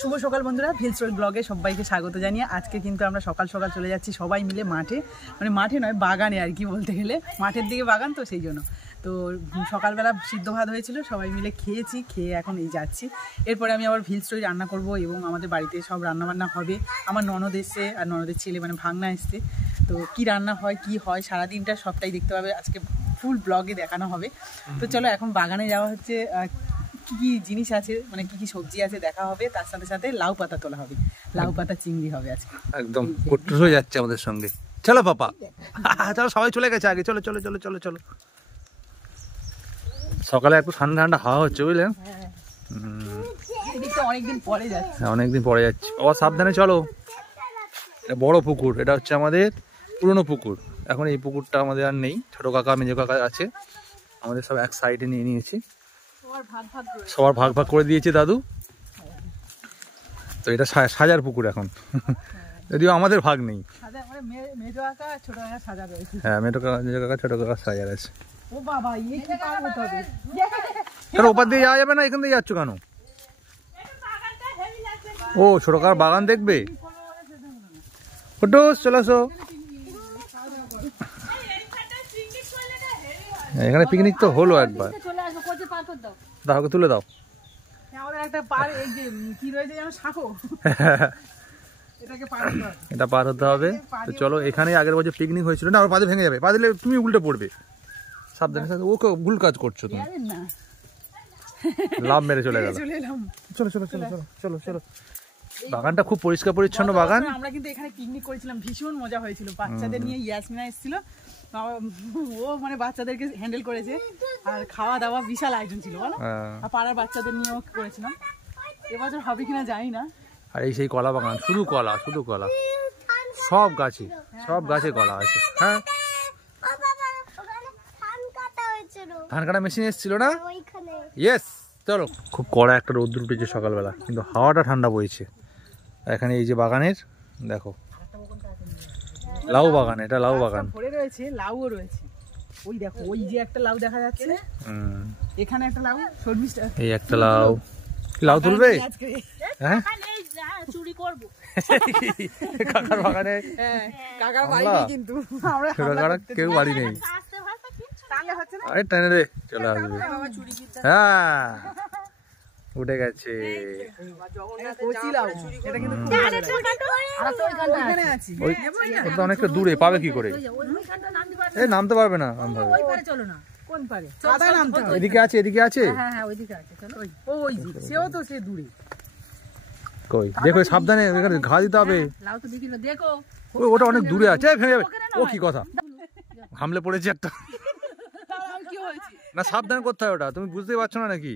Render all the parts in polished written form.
শুভ সকাল বন্ধুরা, ভিলস রোড ব্লগে সবাইকে স্বাগত জানিয়ে আজকে কিন্তু আমরা সকাল সকাল চলে যাচ্ছি সবাই মিলে মাঠে, মানে মাঠে নয় বাগানে আর কি বলতে গেলে, মাঠের দিকে বাগান তো সেই জন্য। তো সকালবেলা সিদ্ধ ভাত হয়েছিল, সবাই মিলে খেয়েছি, খেয়ে এখন এই যাচ্ছি। এরপরে আমি আবার ভিলস রোড রান্না করব এবং আমাদের বাড়িতে সব রান্নাবান্না হবে। আমার ননদ এসছে আর ননদের ছেলে মানে ভাগনা এসছে, তো কি রান্না হয় কি হয় সারাদিনটা সবটাই দেখতে পাবে, আজকে ফুল ব্লগে দেখানো হবে। তো চলো এখন বাগানে যাওয়া হচ্ছে, কি কি জিনিস আছে মানে কি কি সবজি আছে দেখা হবে, তার সাথে সাথে লাউ পাতা তোলা হবে, লাউ পাতা চিংড়ি হবে আজকে। একদম কট্টুস হয়ে যাচ্ছে আমাদের সঙ্গে। চলো পাপা, চলো সবাই চলে গেছে আগে, চলো চলো চলো চলো চলো। সকালে একটু ঠান্ডা ঠান্ডা হাওয়া হচ্ছে বুঝলেন, অনেকদিন পরে যাচ্ছে, অনেকদিন পরে যাচ্ছে। বাবা সাবধানে চলো, এটা বড় পুকুর, এটা হচ্ছে আমাদের পুরনো পুকুর। এখন এই পুকুরটা আমাদের আর নেই, ছোট কাকা মেজো কাকা আছে, আমাদের সব এক সাইডে নিয়ে নিয়েছি, সবার ভাগ ভাগ করে দিয়েছে দাদু। তো এটা সাজার পুকুর এখন, যদিও আমাদের ভাগ নেই। হ্যাঁ, মেজো কাকা ছোট কাকা সাজার আছে। ওপার দিয়ে যাওয়া যাবে না, এখান দিয়ে যাচ্ছ কেন? ও ছোট কাকার বাগান দেখবে, চলে আসো। এখানে পিকনিক তো হলো একবার, দাও তুলে দাও। এটা পার হতে হবে। তো চলো, এখানে আগের বছর পিকনিক হয়েছিল না, পাদে ভেঙে যাবে, পা দিলে তুমি উল্টে পড়বে, সাবধানে। ওকে ভুল কাজ করছো তুমি, লাভ মেরে চলে গেল। চলো চলো চলো চলো চলো চলো। বাগানটা খুব পরিষ্কার পরিচ্ছন্ন বাগান। আমরা কিন্তু এখানে পিকনিক করেছিলাম, ভীষণ মজা হয়েছিল। বাচ্চাদের নিয়ে ইয়াসমিনা এসেছিল, ও মানে বাচ্চাদেরকে হ্যান্ডেল করেছে, আর খাওয়া দাওয়া বিশাল আয়োজন ছিল বলো। আর পাড়ার বাচ্চাদের নিয়েও করেছিলাম, এবছর হবে কিনা জানি না। আর এই সেই কলা বাগান, শুধু কলা শুধু কলা, সব গাছে কলা আছে। হ্যাঁ, ধান কাটা মেশিন এসেছিল না? ইয়েস। চলো, খুব কড়া একটা রোদ্দুর উঠেছে সকালবেলা, কিন্তু হাওয়াটা ঠান্ডা বইছে। এখানে এই যে বাগানের দেখো, লাউ বাগান, এটা লাউ বাগান ভরে রয়েছে, লাউও রয়েছে। ওই দেখো, ওই যে একটা লাউ দেখা যাচ্ছে, এখানে একটা লাউ, শর্মিষ্ঠা এই একটা লাউ। লাউ তুলবে? হ্যাঁ, চুরি করব কাকার বাগানে। হ্যাঁ, কাকার বাড়ি নেই কিন্তু, আমরা কেউ বাড়ি নেই। আরে টেনে দে, চলে আসবে। হ্যাঁ, উঠে গেছে। অনেকটা দূরে, পাবে কি করে? এই নামতে পারবে না, এদিকে আছে, এদিকে আছে। কই দেখো, সাবধানে, ঘা দিতে হবে। ওটা অনেক দূরে আছে, ও কি কথা, হামলে পড়েছে একটা। না, সাবধান করতে হয় ওটা, তুমি বুঝতেই পারছো না নাকি?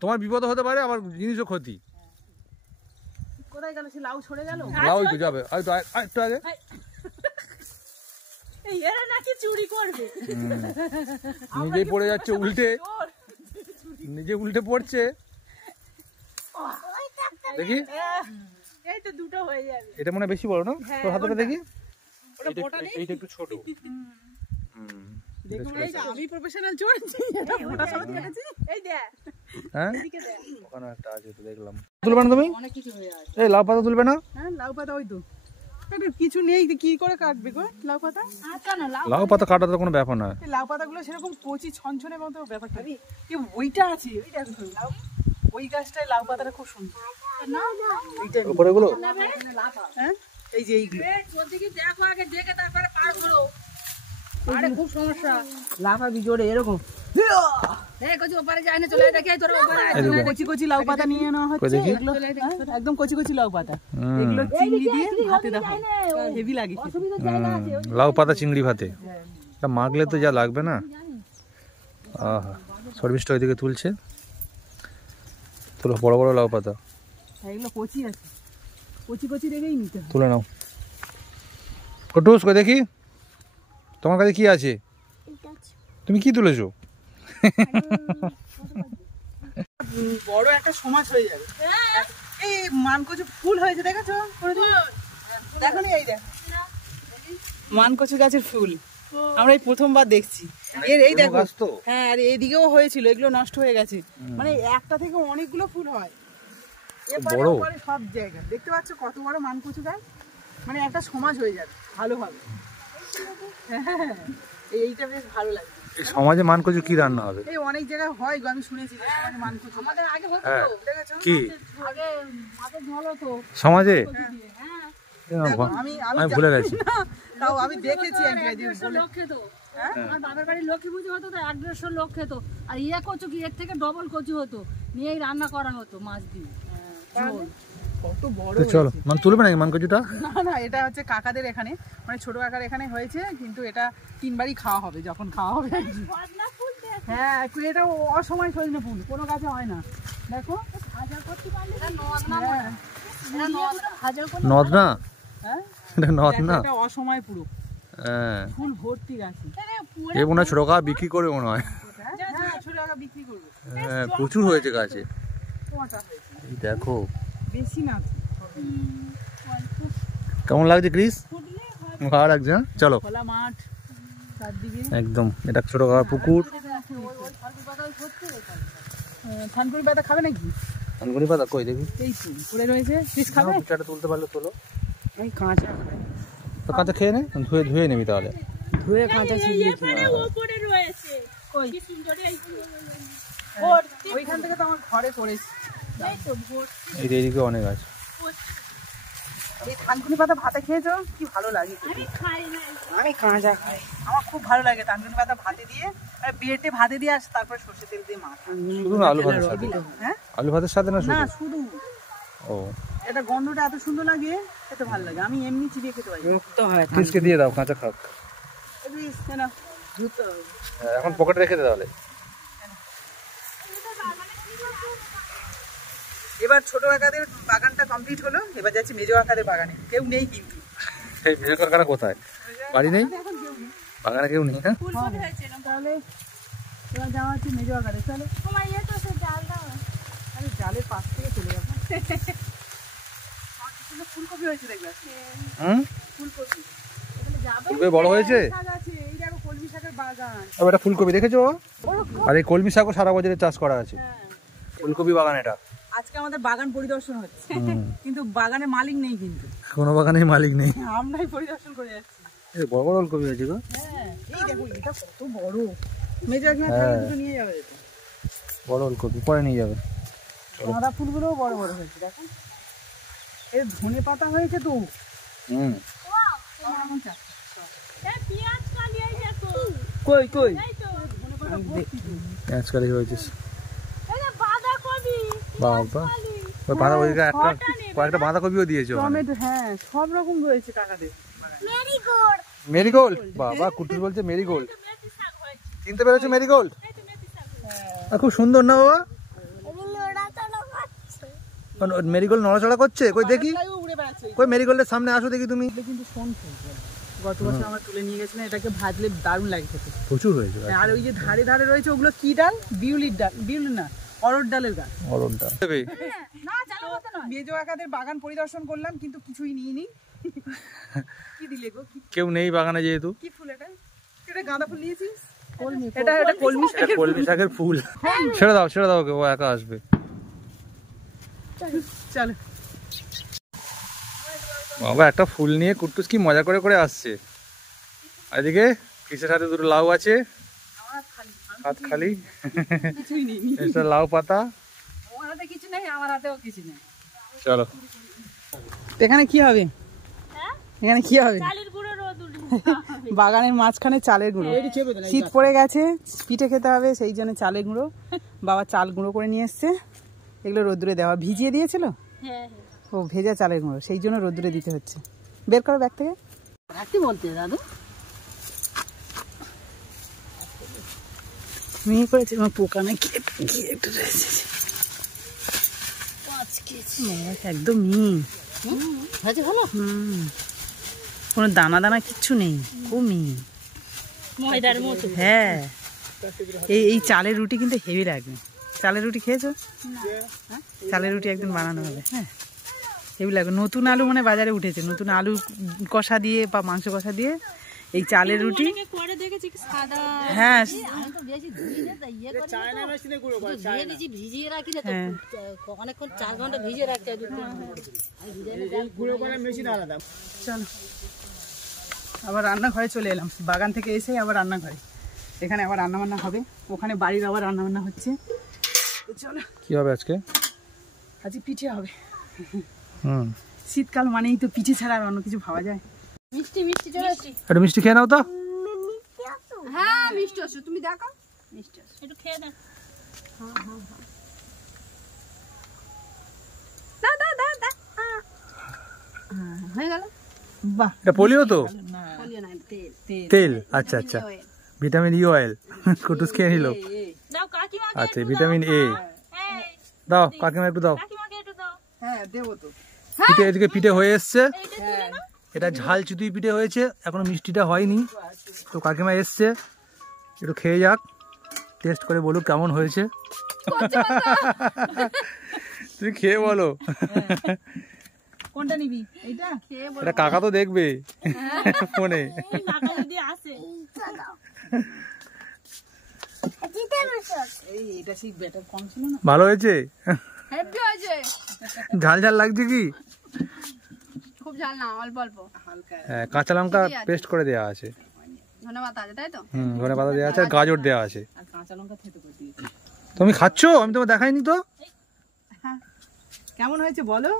তোমার বিপদ হতে পারে, আবার জিনিসও ক্ষতি। কোথায় গেল সে লাউ? সরে গেল, লাউ তো যাবে একটু আগে। এরা নাকি চুরি করবে, নিজেই পড়ে যাচ্ছে উল্টে, নিজে উল্টে পড়ছে। দেখি, এই তো দুটো হয়ে যাবে। এটা মনে বেশি বড় না? তোর হাতটা দেখি, এইটা একটু ছোট। আমি প্রফেশনাল চোর, এটা মোটা সমেত কেটেছি। এই দেখ, হ্যাঁ ওখানে একটা আছে তো দেখলাম। তুলবে না তুমি? অনেক কিছু হয়ে আছে। এই লাউ পাতা তুলবে না? হ্যাঁ, লাউ পাতা ওই তো, এটা কিছু নেই, কি করে কাটবে গো লাউ পাতা? লাউ পাতা কাটা তো কোনো ব্যাপার না। এই লাউ পাতাগুলো সেরকম কচি ছনছনের মতো ব্যাপারটা, কি ওইটা আছে, ওইটা লাউ, ওই গাছটায় লাউ পাতাটা খুব সুন্দর। না না, এইটা উপরেগুলো, হ্যাঁ এই যে এইগুলো ওদিকে দেখো, আগে দেখে তারপরে পার করো। আরে খুব সমস্যা, লাফাবি জোরে এরকম। কচি কচি লাউ পাতা নিয়ে নেওয়া হচ্ছে, একদম কচি কচি লাউ পাতা, এগুলো চিংড়ি দিয়ে ভাতে দাও, হেভি লাগে। লাউ পাতা চিংড়ি ভাতে মাখলে তো যা লাগবে না। আহা, শর্মিষ্ঠা ওইদিকে তুলছে, তুলো বড় বড় লাউ পাতা, এগুলো কচি আছে, কচি কচি রেখেই নিতে হবে। তুলে নাও কটুস, কই দেখি তোমার কাছে কি আছে, তুমি কি তুলেছো? বড় একটা সমাজ হয়ে যাবে। এই মানকচু ফুল হয়েছে, দেখেছো? দেখো নি, এই দেখ মানকচু গাছের ফুল, আমরা এই প্রথমবার দেখছি। এই দেখো, হ্যাঁ, আর এদিকেও হয়েছিল, এগুলো নষ্ট হয়ে গেছে। মানে একটা থেকে অনেকগুলো ফুল হয়, এপারে বড় ওপারে সব জায়গা দেখতে পাচ্ছ কত বড় মানকচু গাছ, মানে একটা সমাজ হয়ে যাবে ভালোভাবে। হ্যাঁ, এইটা বেশ ভালো লাগে। এই সমাজে মানকচু কি রান্না হবে? এই অনেক জায়গায় হয় গো, আমি শুনেছি যে সমাজে মানকচু আমাদের আগে হতো। হ্যাঁ। দেখেছো কি আগে মাছের ঝোল হতো সমাজে? হ্যাঁ বাহ, আমি আমি ভুলে গেছি। তাও আমি দেখেছি এক জায়গায় যে বলে। লোক খেত, আমার বাবার বাড়ির লক্ষ্মী পুজো হতো তো 1-150 লোক খেত। আর ইয়ে কচু কি এর থেকে ডবল কচু হতো, নিয়েই রান্না করা হতো মাছ দিয়ে ঝোল। কত বড় তো চলো, হয়েছে। মান তুলবে নাকি মানকচুটা? না না, এটা হচ্ছে কাকাদের এখানে, মানে ছোট কাকার এখানে হয়েছে, কিন্তু এটা 3 বারই খাওয়া হবে যখন খাওয়া হবে। হ্যাঁ, এটা অসময় সজনে ফুল, কোনো গাছে হয় না। দেখো ভাজা করতে পারলে এটা নদ না হ্যাঁ এটা নদ ভাজা করলে নদ না, হ্যাঁ এটা নদ না। এটা অসময় পুরো হ্যাঁ, ফুল ভর্তি গাছে। এ মনে হয় ছোট কাকা বিক্রি করে মনে হয়। হ্যাঁ, ছোট কাকা বিক্রি করবো। হ্যাঁ, প্রচুর হয়েছে গাছে। তোমারটা হয়েছে এই দেখো বেশি না তো। কেমন লাগছে ক্রিস? ভালো লাগছে না? চলো খোলা মাঠ চারদিকে। একদম, এটা ছোট কাকার পুকুর। থানকুনি পাতা খাবে নাকি? থানকুনি পাতা কই দেখি? এই তো পড়ে রয়েছে, পিস খাবে? চাটা তুলতে পারলে তোলো। আমি কাঁচা খাই। তো কাঁচা খেয়ে নে, ধুয়ে নিবি তাহলে। ধুয়ে কাঁচা ছিলিয়ে ওপরে রয়েছে কই? কি সুন্দর এই ওইখান থেকে তো আমার ঘরে পড়েছে। এই তো ভর্তি। এই যে এইদিকে অনেক আছে। এই থানকুনি পাতা ভাতে খেয়েছো? কি ভালো লাগে খেতে। আমি খাই না আমি কাঁচা খাই, আমার খুব ভালো লাগে থানকুনি পাতা ভাতে দিয়ে, আর বেটে ভাতে দিয়ে আর তারপর সর্ষে তেল দিয়ে মাখা। শুধু না আলু ভাতের সাথে? হ্যাঁ আলু ভাতের সাথে না না, শুধু? শুধু ও, এটা গন্ধটা এত সুন্দর লাগে, খেতে ভালো লাগে। আমি এমনি চিবিয়ে খেতে পারি। মুক্ত হয় ক্রিসকে দিয়ে দাও, কাঁচা খাক। হ্যাঁ, এখন পকেটে রেখে দে তাহলে। এবার ছোট কাকাদের বাগানটা কমপ্লিট হলো, এবার যাচ্ছি মেজো কাকাদের বাগানে। কেউ নেই কিন্তু। এই বিজয় কাকারা কোথায়? বাড়ি নেই, এখন কেউ নেই। বাগানে কেউ নেই। হ্যাঁ, ফুলকপি হয়েছে এরকম। তাহলে এবার যাওয়া হচ্ছে মেজো কাকাদের। চলো, তোমার ইয়ে তো সে ডাল দাও আরে জালের পাশ থেকে চলে যাবো। ফুলকপি হয়েছে দেখবে, হুম, ফুলকপি। ফুলকপি বড় হয়েছে। শাক আছে, এই দেখো কলমি শাকের বাগান। আর এটা ফুলকপি দেখেছো? আর এই কলমি শাকও সারা বছরে চাষ করা আছে। ফুলকপি বাগান এটা। আজকে আমাদের বাগান পরিদর্শন হচ্ছে, কিন্তু বাগানে মালিক নেই, কিন্তু কোনো বাগানের মালিক নেই। আমরাই পরিদর্শন করে যাচ্ছি। এই বড় বড় ফুলকপি হয়েছে গো। হ্যাঁ, এই দেখো এটা কত বড়। মেজো এখানে থাকলে দুটো নিয়ে যাবে যেত। বড় ফুলকপি পরে নিয়ে যাবে। গাঁদা ফুলগুলোও বড় বড় হয়েছে দেখো। এর ধনে পাতা হয়েছে তো। হুম, এই পেঁয়াজ কালি এই দেখো কই কই? এই তো আজকালই হয়েছে। এই যে বাঁধাকপি বাবা, ওই বাঁধাকপি একটা কয়েকটা বাঁধাকপিও দিয়েছো। টমেটো, হ্যাঁ সব রকম রয়েছে কাকাদের। মেরিগোল্ড মেরিগোল্ড, বাবা কুটুর বলছে মেরিগোল্ড। মেথি শাক হয়েছে চিনতে পেরেছো মেরিগোল্ড? এই তো মেথি শাক আর খুব সুন্দর না বাবা? এগুলো রাতানো খাচ্ছে মেরিগোল্ড নড়াচড়া করছে, কই দেখি। তাইও উড়ে বেড়াচ্ছে। কই মেরিগোল্ডের সামনে আসো দেখি তুমি। এটা কিন্তু শোন ফুল বলে। গত বছর আমরা তুলে নিয়ে গেছিলাম, এটাকে ভাজলে দারুণ লাগে খেতে। প্রচুর হয়েছে। আর ওই যে ধারে ধারে রয়েছে ওগুলো কি ডাল? বিউলির ডাল, বিউলি না, অরড় ডালের গাছ। অরণটা না জানো মতো নয় মেজো কাকাদের বাগান পরিদর্শন করলাম, কিন্তু কিছুই নিইনি। কি দিলে গো? কেউ নেই বাগানে যেহেতু। কি ফুল এটা? এটা গাঁদা ফুল নিয়েছিস? এটা এটা কলমি শাক। কলমি শাকের ফুল। ছেড়ে দাও ওকে, ও একা আসবে। চলো। বাবা একটা ফুল নিয়ে কুট্টুস কি মজা করে করে আসছে। আর এদিকে কিসের সাথে দুটো লাউ আছে, হাত খালি। কিছুই নিইনি। এটা লাউ পাতা। আমার হাতে কিছু নেই, আমার হাতেও কিছু নেই। চলো, এখানে কি হবে? হ্যাঁ এখানে কি হবে? চালের গুঁড়ো রোদ বাগানের মাঝখানে চালের গুঁড়ো। শীত পড়ে গেছে, পিঠে খেতে হবে, সেই জন্য চালের গুঁড়ো। বাবা চাল গুঁড়ো করে নিয়ে এসছে, এগুলো রোদ্দুরে দেওয়া। ভিজিয়ে দিয়েছিল হ্যাঁ ও, ভেজা চালের গুঁড়ো, সেই জন্য রোদ্দুরে দিতে হচ্ছে। বের করো ব্যাগ থেকে। রাখতে বলতে দাদু মেয়ে করেছে আমার পোকা নাকি একটু রয়েছে। 5 কেজি একদম মিহি, ভাজি ভালো কোনো দানা দানা কিচ্ছু নেই, খুব মিহি। ময়দার মতো হ্যাঁ, এই চালের রুটি কিন্তু হেভি লাগবে। চালের রুটি খেয়েছো? হ্যাঁ, চালের রুটি একদিন বানানো হবে। হ্যাঁ, হেভি লাগবে। নতুন আলু মানে বাজারে উঠেছে, নতুন আলু কষা দিয়ে বা মাংস কষা দিয়ে এই চালের রুটি। করে দেখেছি কি সাদা। হ্যাঁ আমি তো বেশি ধুই না তাই ইয়ে করি চায়না মেশিনে গুঁড়ো করে চায়না দিছি ভিজিয়ে রাখি না তো অনেকক্ষণ 4 ঘন্টা ভিজিয়ে রাখতে হয় দুধ আমি ভিজাই গুঁড়ো করে মেশিন আলাদা। চলো আবার রান্নাঘরে চলে এলাম, বাগান থেকে এসে আবার রান্নাঘরে। এখানে আবার রান্নাবান্না হবে, ওখানে বাড়ির আবার রান্নাবান্না হচ্ছে। তো চলো কি হবে আজকে? আজকে পিঠে হবে। হুম, শীতকাল মানেই তো পিঠে ছাড়া আর অন্য কিছু ভাবা যায়? মিষ্টি মিষ্টি চলে আসছে। একটু মিষ্টি খেয়ে নাও তো। হ্যাঁ মিষ্টি আসছে, তুমি দেখো মিষ্টি আসছে, একটু খেয়ে দাও। দাও দাও দাও দাও। হয়ে গেল। বাহ, এটা পোলিও তো? বলিও না, তেল তেল তেল, আচ্ছা আচ্ছা, ভিটামিন ই অয়েল। কুটুস খেয়ে নিল। দাও কাকিমা। আচ্ছা, ভিটামিন এ দাও কাকিমা, একটু দাও। কাকিমাকে একটু দাও। হ্যাঁ দেবো তো। পিঠে, এদিকে পিঠে হয়ে এসছে। এইটা তুলে নাও। এটা ঝাল চিতুই পিঠে হয়েছে, এখনো মিষ্টিটা হয়নি। তো কাকিমা এসছে, একটু খেয়ে যাক, টেস্ট করে বলুক কেমন হয়েছে। তুই খেয়ে বলো। কোনটা নিবি? এইটা? খেয়ে এটা কাকা তো দেখবে ফোনে। কাকা যদি আসে। এইটা ঠিক ব্যাটার কম ছিল না? ভালো হয়েছে? হেভি হয়েছে। ঝাল ঝাল লাগছে কি? খুব ঝাল না, অল্প অল্প। হালকা। হ্যাঁ, কাঁচা লঙ্কা পেস্ট করে দেওয়া আছে। ধন্যবাদ আছে তাই তো? ধনে পাতা দেওয়া আছে আর গাজর দেওয়া আছে। আর কাঁচা লঙ্কা থেতো করে দিয়েছি। তুমি খাচ্ছ? আমি তোমার দেখাইনি তো। হ্যাঁ, কেমন হয়েছে বলো?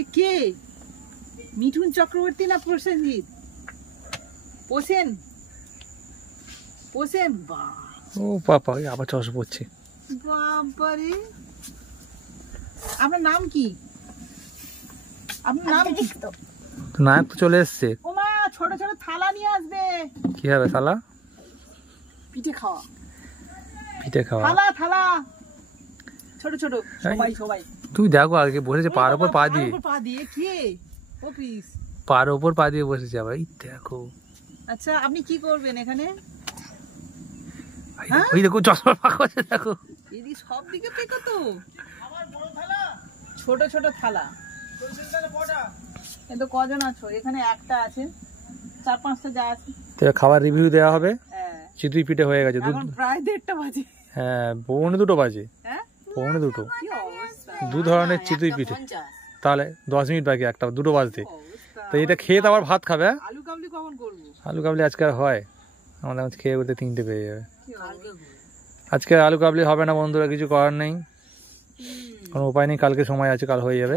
এ কে? মিঠুন চক্রবর্তী না প্রসেনজিৎ? পোষেন পোষেন। বাহ ও বাবা, আবার চশমা পড়ছে। বাবারে, আপনার নাম কি? আপনার নাম কি? তো নায়ক তো চলে এসছে। ওমা, ছোট ছোট থালা নিয়ে আসবে। কি হবে থালা? পিঠে খাওয়া পিঠে খাওয়া। থালা থালা ছোট ছোট। সবাই সবাই তুমি দেখো আগে বসেছে পার ওপর পা দিয়ে। পা দিয়ে কে? অফিস। পার ওপর পা দিয়ে বসেছে আবার। এই দেখো, আচ্ছা, আপনি কি করবেন এখানে? ওই দেখো চশমা ফাঁক আছে, দেখো। এদিকে সব দিকে পেকো তো। ছোট ছোট থালা। কিন্তু কজন আছো এখানে? একটা আছে, 4-5টা যা আছে। তো খাবার রিভিউ দেওয়া হবে। হ্যাঁ, চিতুই পিঠে হয়ে গেছে। এখন প্রায় 1:30 বাজে। হ্যাঁ, পৌনে 2 বাজে। হ্যাঁ, পৌনে 2। কি অবস্থা, 2 ধরনের চিতুই পিঠে। তাহলে 10 মিনিট বাকি, 2 বাজতে। অবস্থা। তো এটা খেয়ে তো আবার ভাত খাবে। হ্যাঁ? আলু কাবলি কখন করবো? আলু কাবলি আজকে আর হয়? আমাদের আজ খেয়ে বলতে 3টে পেয়ে যাবে। কি অবস্থা। আজকে আলু কাবলি হবে না বন্ধুরা, কিছু করার নেই, কোনো উপায় নেই। কালকে সময় আছে, কাল হয়ে যাবে।